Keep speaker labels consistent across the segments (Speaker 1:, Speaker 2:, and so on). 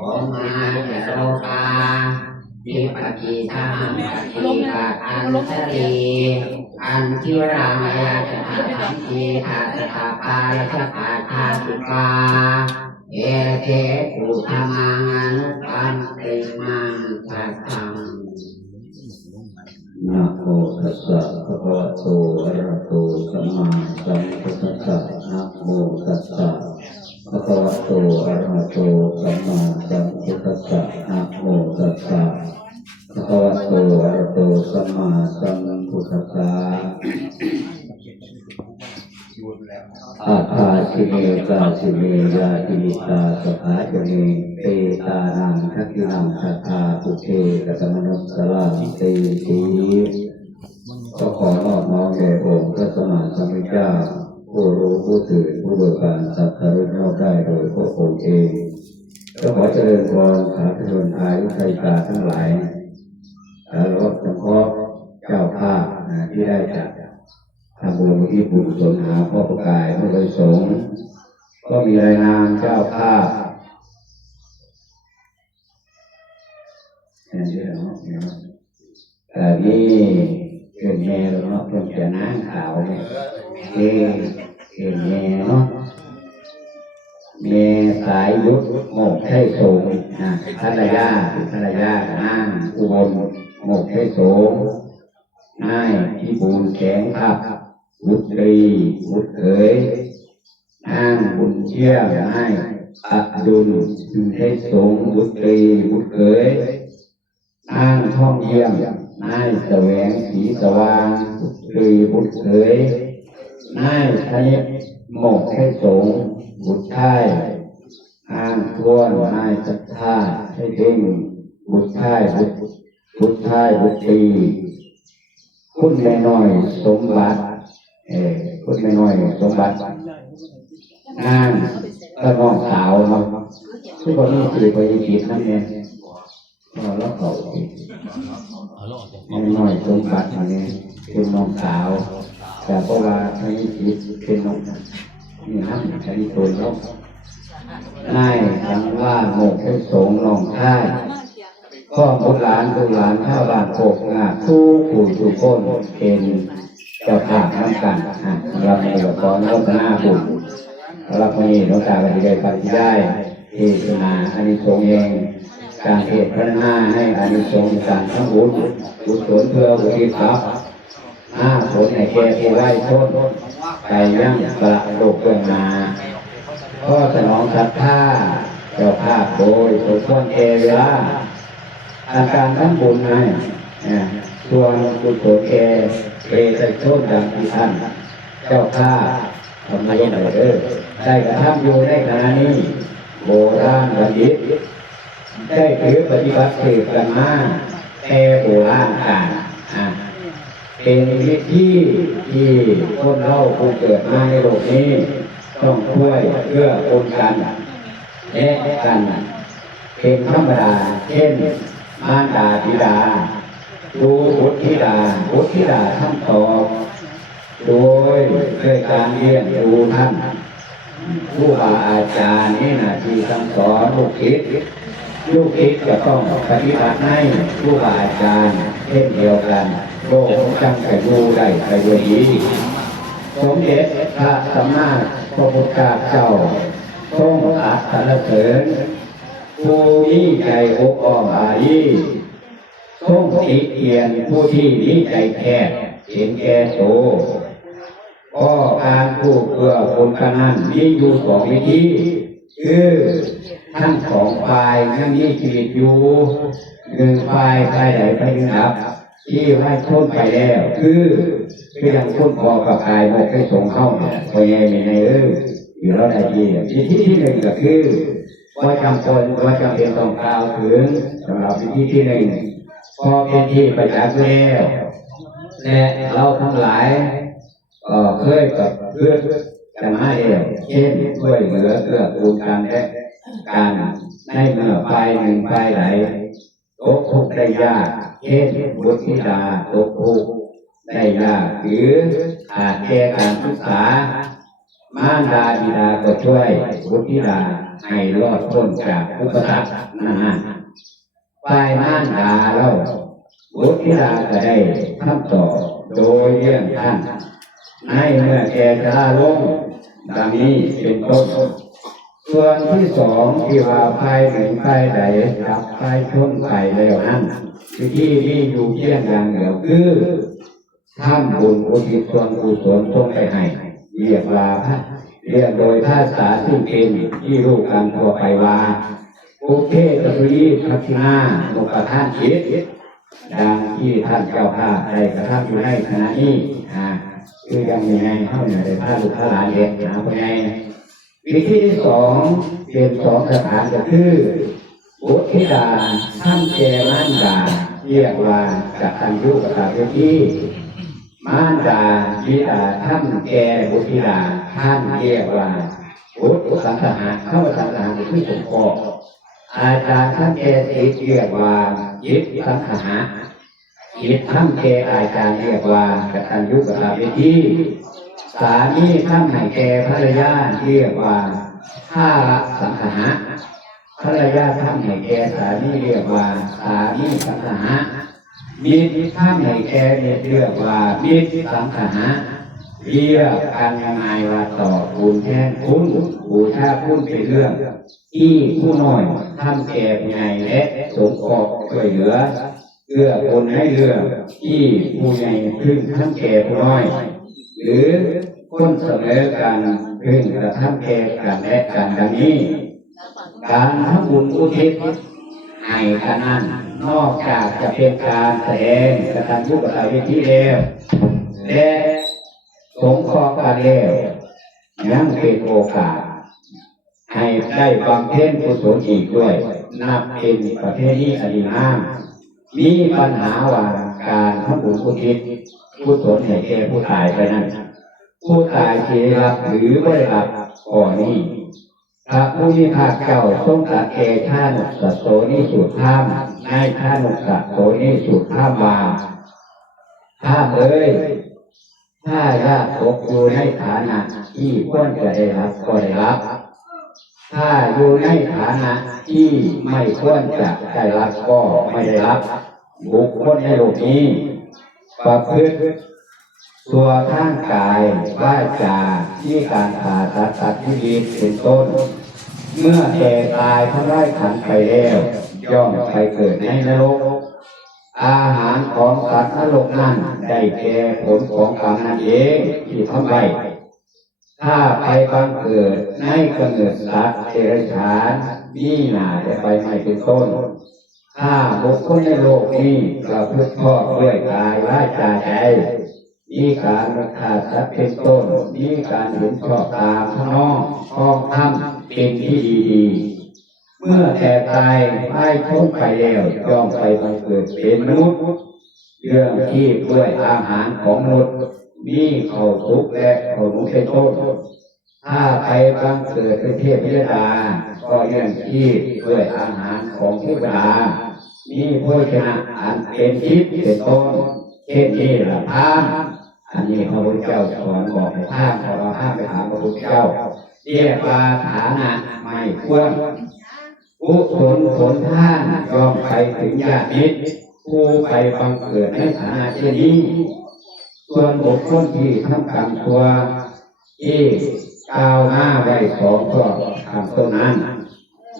Speaker 1: โอมาจโลกาทิปกิธรรมปฏิปะอันสติอันทิวรามายาจะหาทันทีอาตถาปาลชปาทาสุปาเอเทปุธรรมังอนุปันติมังตัสสัง
Speaker 2: นะโมตัสสะภะคะวะโตอะระหะโตสัมมาสัมพุทธัสสะนะโมตัสสะภะคะวะโตอะระหะโตสัมมาสัมพุทธัสสะนะโมตัสสะภะคะวะโตอะระหะโตสัมมาสัมพุทธัสสะ อาคาสิเมกาสิเมยาติมิตาสภาเจเนเตตานังทักขินังสัทธาปุเทกตมนุสสลาเตสีก็ขอนอบน้อมแด่องค์พระสมมาสัมพุทธเจ้าผู้รู้ผู้ตื่นผู้เบิกบานสัพพะรุณรอบได้โดยพระองค์เองก็ขอเจริญพรสาธุชนไทยไทยกาทั้งหลายและรถเฉพาะเจ้าภาพที่ได้จัด ทำบุญที่บุญสนหาพ่อประกายไม่เลยสงฆ์ก็มีรายงานเจ้าภาพแค่นี้เนาะแต่นี่เกิดแม่แล้วเนาะเพิ่งจะนั่งขาวเนี่ยเอ้เกิดแม่เนาะแม่สายยุทธโมกไทยสงนะภรรยาภรรยานั่งอุบลโมกไทยสงนายที่บูนแข็งขับ บุตรีบุตรเขยนางบุญเชี่ยงนายอับดุลไทยสงบุตรีบุตรเขยนางท่องเยี่ยมนายแสวงสีสว่างคือบุตรเขยนายธนิตหมกให้สงบุตรชายนางทวนนายจัตตาให้เพ่งบุตรชายบุตรบุตรชายบุตรีคุณแม่น้อยสมบัติ เออคุณแม่น้อยสมบัตินางก็น้องสาวเนาะทุกคนนี้คือไปจิตนั่นเองก็แล้วเขาไม่น้อยสมบัติอันนี้เป็นน้องสาว แต่เพราะว่าทางนี้จิเป็นน้องนี่นั่นใช้ตัวน้องนายทั้งว่าโมกให้สงน้องท่ายพ่อบุตรหลานบุตรหลานข้าวบ้านโกงาทุกผู้ทุกคนเป็น เจ้าภาพน้ำกันอะสำหรับในหลวงพ่อนักหน้าบุญสำหรับวันนี้หลวงตาปฏิได้ปฏิได้ที่นาอันนี้สงเอง การเทศน์พัฒนาให้อานิสงส์การทั้งบุญบุญผลเพื่อบุญครับห้าผลในแก่ผู้ไร้โทษไก่ย่างกระโดกเบื้อนาข้อสนองศรัทธาเจ้าภาพโดยสมควรเอเวลาอาการทั้งบุญให้ ส่วนบุญผลเอเปใส่โทษดังที่ท่านเจ้าภาทำไมหน่อยเด้อได้กระทำอยู่ในขณะนี้โบราณบัณฑิตได้ถือปฏิบัติสืบกันมาแต่โบราณการอะเป็นวิธีที่คนเราผู้เกิดมาในโลกนี้ ต้องช่วยเพื่อคนกันและกัน เป็นธรรมดาเช่นมารดาธิดา ดูบุตรธิดาบุตรธิดาท่านตอบโดยด้วยการเลี้ยงดูท่านผู้บาอาจารย์นี่นะที่สั่งสอนลูกศิษย์ลูกศิษย์จะต้องปฏิบัติให้ผู้บาอาจารย์เช่นเดียวกันโลกจังแต่ดูได้ไปด้วยดีสมเด็จพระสัมมาสัมพุทธเจ้าทรงอัตสรรเสริญผู้ยิ่งใจอกอ่อนอายี ทรงติเตียนผู้ที่มีใจแคบเห็นแก่โตก็การพูดเพื่อคนกันนั้นมีอยู่สองวิธีคือทั้งสองฝ่ายยังมีชีวิตอยู่หนึ่งฝ่ายฝ่ายใดฝ่ายหนึ่งครับ ที่ไม่พ้นไปแล้ว คือคือยังพ้นพอกับกายโมกให้ส่งเข้าเนี่ยพอแย่มีในเอออยู่แล้วได้ดีวิธีที่หนึ่งก็คือว่าจำเป็นว่าจำเป็นต้องกล่าวถึงสำหรับวิธีที่หนึ่ง พอเป็นที่ประจักษ์แล้วและเราทั้งหลายก็เคยกับเพื่อนกันมาเองเช่นช่วยเหลือเกื้อกูลกันและการในเมื่อไฟหนึ่งไฟไหลตกทุกข์ได้ยากเช่นบุตรธิดาตกทุกข์ได้ยากหรือขาดแคลนการศึกษามารดาบิดาก็ช่วยบุตรธิดาให้รอดพ้นจากอุปสรรคนั้น ฝ่ายม่านดาเราบุตรธิดาก็ได้คำตอบโดยเรื่องท่านให้เมื่อแก่ชราลงดังนี้เป็นต้นส่วนที่สองที่ว่าไฟหนึ่งไฟใดกับไฟชนไฟแล้วนั้นวิธีที่อยู่เพียงอย่างเดียวคือทำบุญอุทิศส่วนกุศลส่งไปให้เรียกว่าพระเรียกโดยภาษาซึ่งเป็นที่รู้กันทั่วไปว่า โอเคตะรีพัฒนาโลกทานคิดดังที่ท่านเจ้าภาพได้กระทำอยู่ในขณะนี้อ่าคือยังมีไงเข้าเนี่ยได้พาลูกพาหลานเด็กหาคนไงวิธีที่สองเป็นสองสถานก็คือบุตรธิดาท่านแก่ารดาเรียกว่าจักตันยุกตาเวทีมารดาบิดาท่านแก่บุตรธิดาท่านเรียกว่าบุตรสังหารเข้าสังหารคือสมปอง อาจารย์ท่านแก่ติเรียกว่ายิตสังหายิตท่านแกอาจารย์เรียกว่าจักตันยุกตาเวทีสามีท่านให้แกภรรยาเรียกว่าท่าสังหะภรรยาท่านให้แกสามีเรียกว่าสามีสังหะมิตรท่านให้แกเนี่ยเรียกว่ามิตรสังหะ เรียกกันยังไงว่าต่อบุญแทนคุณบูชาคุณเป็นเรื่อง ที่ผู้น้อยท่านแก่ใหญ่และสงเคราะห์ช่วยเหลือเอื้อคนให้เรื่องที่ผู้ใหญ่พึ่งท่านแก่ผู้น้อย หรือคนเสมอกันพึ่งกระทำแก่กันและกันดังนี้ การทำบุญอุทิศให้กันนั้นนอกจากจะเป็นการแสดงกระทำยุกตวิธีแล้วและ สงเคราะห์กันแล้วยังเป็นโอกาส ให้ได้บำเพ็ญกุศลอีกด้วย นับเป็นประเพณีอันดีงามมีปัญหาว่าการทำบุญอุทิศกุศลให้แก่ผู้ตายไปนั้น ผู้ตายที่รับหรือไม่รับก่อนนี้พระผู้มีพระเจ้าทรงตรัสแก่ท่านสัตโสนิสุทธามในท่านสัตโสนิสุทธามว่าถ้ามเอ้ย ถ้าญาติตกอยู่ในฐานะที่ควรจะได้รับก็ได้รับ ถ้าอยู่ในฐานะที่ไม่ควรจะได้รับก็ไม่ได้รับ บุคคลในโลกนี้ ประพฤติตัวท่างกายว่าจาที่การผ่าตัดตัดที่ดีเป็นต้น เมื่อแก่ตายทั้งไร้ขันไปแล้วย่อมไปเกิดในนรก อาหารของสัตว์นรกนั้นได้แก่ผลของกรรมนั่นเองที่ทำไว้ถ้าไปบังเกิดในกำเนิดสัตว์เดรัจฉานมีหนาจะไปไม่เป็นต้น ถ้าบุคคลในโลกนี้เราเพื่อพ่อด้วยกายวาจาใจมีการขาสัตว์เป็นต้นมีการเห็นชอบตามข้างนอกข้องทำเป็นที่ดีๆ เมื่อแต่ตายไปพ้นไปแล้วย่อมไปบังเกิดเป็นมนุษย์เรื่องที่ด้วยอาหารของมนุษย์มีเขาวสุกและเขาวหนูเป็นต้นถ้าไปบังเกิดเป็นเทพยดา ก็เรื่องที่ด้วยอาหารของเทวดามีโภชนะอันเป็นทิพย์เป็นต้นเช่นนี้ละพามอันนี้พระพุทธเจ้าสอนบอกให้พามพอเราห้ามไปถามพระพุทธเจ้าเรียกว่าฐานะไม่ควร อุศลผลท่านยอมไปถึงญาติมิตรผู้ไปบังเกิดในฐานะเช่นนี้ ส่วนบุคคลที่ทำกรรมตัวที่กล่าวหน้าไว้สองก็ทำต้นนั้น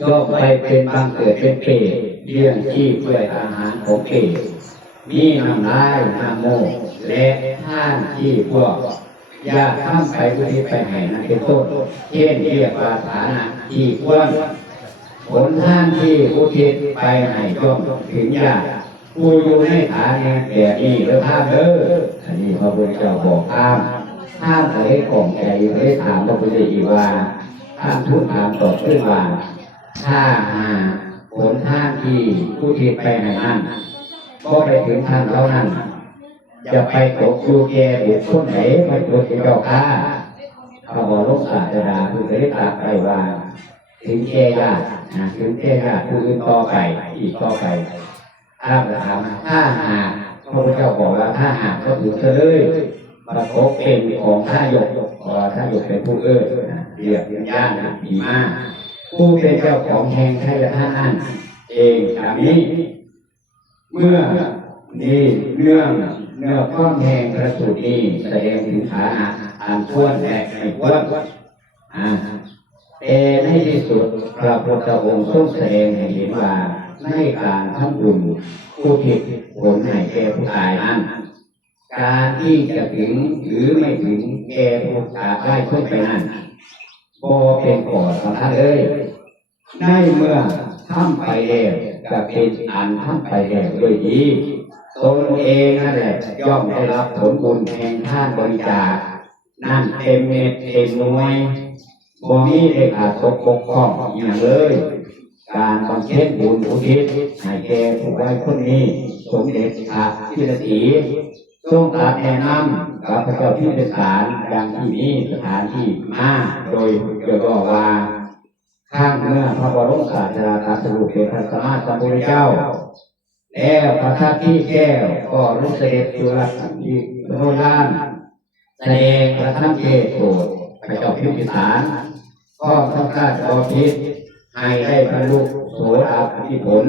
Speaker 2: ย่อมไปเป็นบังเกิดเป็นเปรตเลี้ยงชีพด้วยอาหารของเปรตมีน้ำลายน้ำโมและท่านที่พวกญาติข้ามไปพุทธิไปแห่นั้นเป็นต้นเช่นเรียกว่าฐานะที่ควร ผลท่านที่อุทิศไปให้ย่อมถึงญาติผู้อยู่ในฐานะแบบนี้เด้อท่านเด้ออันนี้พระพุทธเจ้าบอกห้ามห้ามเอ้ยของใจเอ้ยถามพระพุทธเจ้าอีว่าท่านทุกถามตอบขึ้นว่าถ้าหาผลท่านที่ผู้ทิศไปให้นั้นก็ไปถึงท่านเท่านั้นจะไปตกอยู่แก่บุคคลไหนไปตัวที่เจ้าข้าพระบรมศาสดาผู้ได้ตรัสไปว่า ถึงแก่ญาตินะถึงแก่ญาติผู้อื่นต่อไปอีกต่อไปถ้าถามถ้าหากพระพุทธเจ้าบอกว่าถ้าหากก็ถือเลยประกบเป็นของท่ายกท่าท่ายกเป็นผู้เอื้อเรียกญาติดีมากผู้เป็นเจ้าของแห่งไทยท่าอันเองดังนี้ เมื่อนี่เรื่องเนื้อข้อมแห่งประสูตรนี้แสดงถึงฐานะอันท้วนและไม่ท้วนอ่า แต่ในที่สุดพระพุทธองค์ทรงแสดงให้เห็นว่าในการทำบุญผู้ที่ผลให้แก่ผู้ตายนั้นการที่จะถึงหรือไม่ถึงแก่ผู้ตายได้ทุกไปนั้นบ่เป็นก่อสำคัญเลยในเมื่อทำไปแล้วก็เป็นอันทำไปแล้วด้วยดีตนเองนั่นแหละย่อมได้รับผลบุญแห่งท่านบริจาคนั่นเต็มเม็ดเต็มหน่วย บ่มีเอกขาดตกบกพร่องอย่างเลย การบำเพ็ญบุญอุทิศให้แก่ผู้ไว้คนนี้ สมเด็จพระพิรสีทรงตรัสแนะนำกับพระเจ้าพิมพิสารอย่างที่นี้สถานที่มาโดยเกิดบอกว่า ข้างเมื่อพระบรมศาสดาตรัสรุปเป็นพระสัมมาสัมพุทธเจ้าแล้วพระทัตที่แก้วก็รู้เสด็จจุลที่พระโนรานแสดงพระธรรมเทศโปรด พระเจ้าพิมพิสาร ก็ทำการบพิษให้ได้บรรลุโสดาภิผล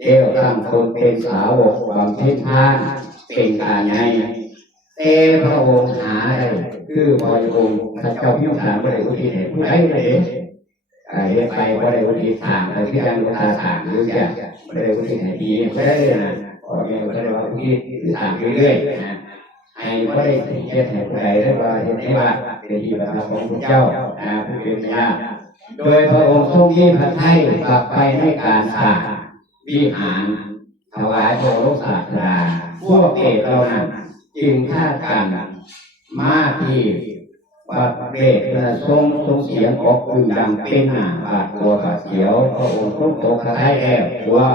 Speaker 2: เดียวตั้งคนเป็นสาวกบำเพ็ญทานเป็นการไงแต่พระองค์หาได้คือบริองค์พระเจ้าพิมพิสารไม่ได้อุทิศให้ผู้ใดเลยไอ้ไปไม่ได้อุทิศทางแต่ที่ยังอุตาทางหรือจะไม่ได้อุทิศให้ดีไม่ได้เลยนะก็แม่ก็ได้ว่าอุทิศทางเรื่อยๆนะให้ไม่ได้เฮ็ดให้ผู้ใดได้ว่าเห็นได้ว่า เป็นที่ประทับของพระเจ้าอ่าผู้เป็นพระโดยพระองค์ทรงมีพระทัยกลับไปในการสร้างวิหารถวายพระโลกศาสดาพวกเอกเรานั้นจึงคาดกันมาที่วัดเบสกระทรงทรงเสียงออกอึงดังเป็นหน้าบาดตัวบาดเสียวพระองค์ทรงตกพระทัยแล้วว่า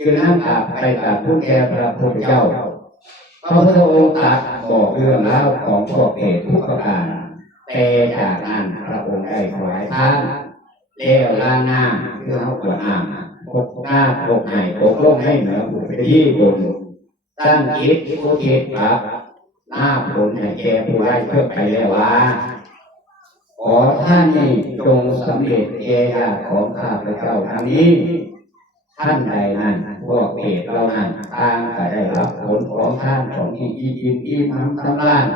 Speaker 2: คือน้ำอาบไปกับผู้แก่พระพุทธเจ้าพระพุทธองค์ตรัสบอกเรื่องราวของพวกเอกทุกประการ แต่จากนั้นพระองค์ได้ถวายทานเลี้ยวล้างหน้าเพื่อเอาขวดน้ำพกหน้าพกไห้พกลงให้เหนือผู้ไปที่บนตั้งจิตผู้จิตครับหน้าผลให้แก่ผู้ได้เพื่อไปแล้วว่าขอท่านนี้จงสำเร็จแก่ญาของข้าพเจ้าทั้งนี้ ท่านใดนั้นพวกเพศเรานั้นต่างก็ได้รับผลของท่านของที่อิ่มอิ่มอิ่มน้ำสำราญ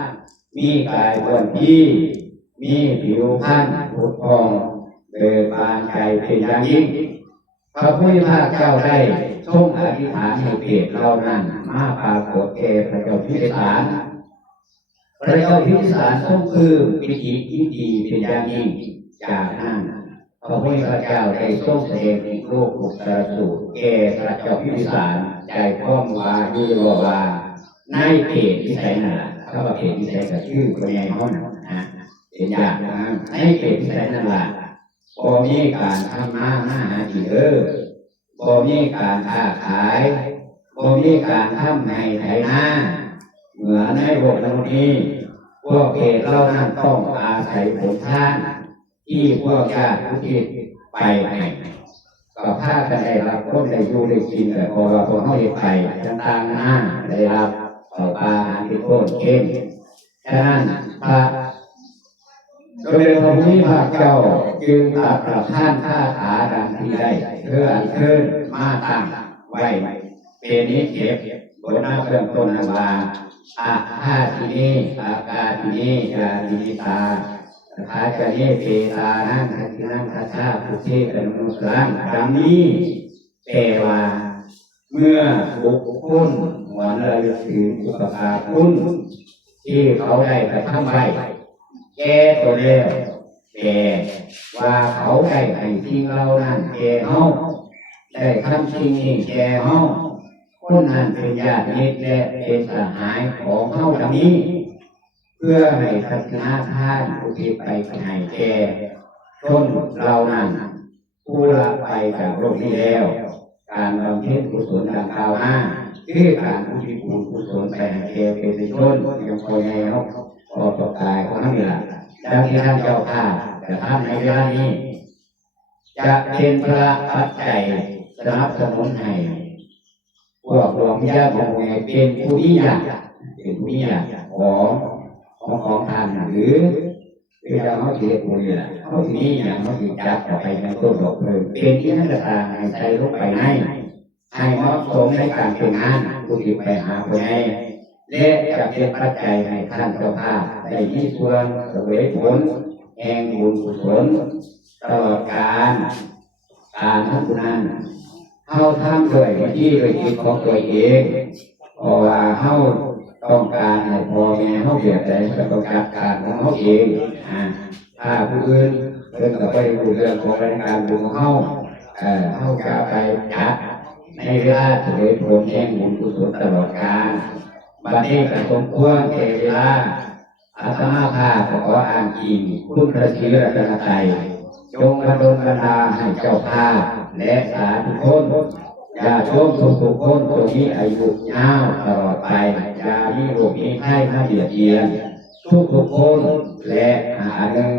Speaker 2: มีกายบวนที่ มีผิวพรรณผุดพองเบิกบานใจเป็นอย่างยิ่งพระพุทธเจ้าได้ทรงอธิษฐานให้เพศเรานั้นมาปรากฏแก่พระเจ้าพิสารพระเจ้าพิสารทรงคือปิติยินดีเป็นอย่างยิ่งจากนั้นพระพุทธเจ้าได้ทรงแสดงโลกอุตรสูตรแก่พระเจ้าพิสารใจพ้อมว่าอยู่บอว่าในเพศที่ใส่นั่นแหละถ้าว่าเพศที่ใส่ก็ชื่อคนใหญ่ห้องนะเป็น อย่างนั้นให้เป็นแสนนั่นละบ่มีการทำมาหาหากินเด้อบ่มีการค้าขายบ่มีการทำให้ไถนาเหมือนในโลกมนุษย์นี้ พวกเพศเรานั้นต้องอาศัยผลท่าน ที่พวกญาติผู้ที่ไปให้ก็พากันได้รับคนได้อยู่ได้กินแต่พอเราพวกเขาเฮ็ดไปต่างๆหน้าได้รับเอปลาอาหารเป็นต้นเช่นฉะนั้นพระ โดยพระพุทธเจ้าจึงตรัสกับท่านข้าขาดังที่ได้เพื่ออันเชิญมาตั้งไว้เป็นนิเก็บนหน้าเบื้องต้นว่าอาคาทีนี้อากาทีนี้ยาทีตาคาจะนี้เปตานังคตินังคาชาภูเทเป็นมนุษย์ร่างดังนี้แต่ว่าเมื่อบุคคลหวนระลึกถึงสุขภาพคุณที่เขาได้กระทำไว้ แกตัวเดียวแกว่าเขาได้ให้ทิ้งเรานั่นแกเฮาได้ทำสิ่งนี้แกเฮาคนนั้นเป็นญาติมิตรและเป็นสหายของเฮาดังนี้ เพื่อให้ทัศนาทานอุทิศไปให้แกชนเรานั้นผู้ละไปจากโลกนี้แล้ว การบำเพ็ญกุศลดังกล่าวมาคือการอุทิศบุญกุศลไปให้แกเป็นชนยังคอยแนว อตกกายของนั่นแหละดังที่ท่านเจ้าข้าจะทำในเวลานี้ จะเป็นพระปัจจัยสนับสนุนให้พวกหลวงย่าของแม่เป็นผู้นิยามเป็นผู้นิยามของของของท่านหรือคือเราเขาถือบุญนี่แหละเขาถือนี่อย่างเขาถือจับออกไปในต้นดอกเพลิงเป็นที่นั่นต่างให้ใจลงไปให้ให้เหมาะสมในการเป็นงานผู้ที่ไปหาคนให้ และจะเป็นปัจจัยให้ท่านเจ้าภาพได้มีส่วนเสวยผลแห่งบุญกุศลตลอดกาลการทำนั้นเข้าทำด้วยวิธีด้วยจิตของตัวเองเพราะว่าเข้าต้องการให้พ่อแม่เขาเบียดใจก็ต้องการการของเขาเองถ้าผู้อื่นเพิ่นก็ไปรู้เรื่องของรายการบุญของเขาเอ่อเขาจะไปจัดในเวลาเฉลยผลแห่งบุญกุศลตลอดกาล บัดนี้ก็สมควรเวลาอาตมาภาพขออ่านอิงคุณพระชีรัตนตรัยจงมาดลบันดาให้เจ้าภาพและสาธุชนอย่าโชมทุกทุกคนตัวนี้อายุยาวตลอดไปอย่ามีโรคมีไข้มาเบียดเบียนทุกทุกคนและหาหนึ่ง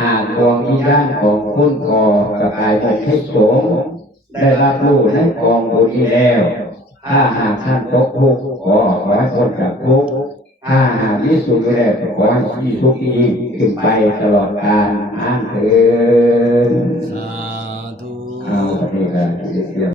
Speaker 2: หากดวงวิญญาณของคุณก่อกระกายไปให้สงได้รับรู้ในกองบุญนี้แล้ว ถ้าหากท่านตกทุกข์ขอขอให้พ้นจากทุกข์ถ้าหากมีสุขอยู่แล้วขอให้มีสุขอีกขึ้นไปตลอดกาลนานเถิด
Speaker 3: สาธุ
Speaker 2: เอาประเทศกันเรียบ